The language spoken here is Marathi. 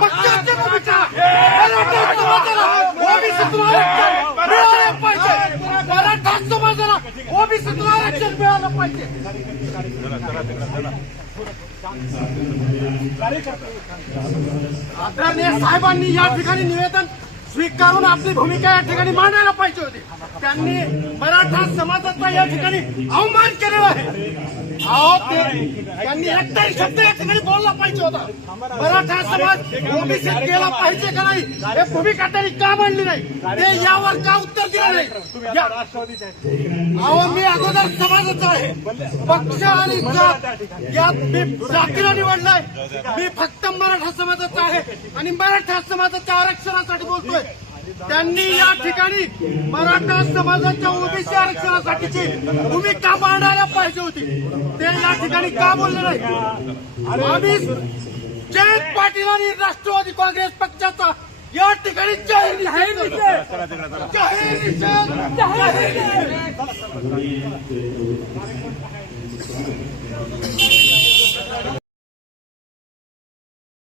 पक्षाच्या आदरणीय साहेबांनी या ठिकाणी निवेदन स्वीकारून आपली भूमिका या ठिकाणी मांडायला पाहिजे होती. त्यांनी मराठा समाजाचा या ठिकाणी अवमान केलेला आहे. त्यांनी एकटाही शब्द या ठिकाणी बोलला पाहिजे होता. मराठा समाज ओबीसीत गेला पाहिजे का नाही? हे भूमिका त्यांनी का मांडली नाही? ते यावर का उत्तर दिलं नाही? अहो मी अगोदर समाजाचा आहे. पक्ष आणि यात मी जातीला निवडलाय मी फक्त मराठा समाजाचा आहे आणि मराठा समाजाच्या आरक्षणासाठी बोलतोय. त्यांनी या ठिकाणी मराठा समाजाच्या ओबीसी आरक्षणासाठीची भूमिका मांडायला पाहिजे होती. ते या ठिकाणी का बोलले नाही? आम्ही जयंत पाटील आणि राष्ट्रवादी काँग्रेस पक्षाचा या ठिकाणी जाहीर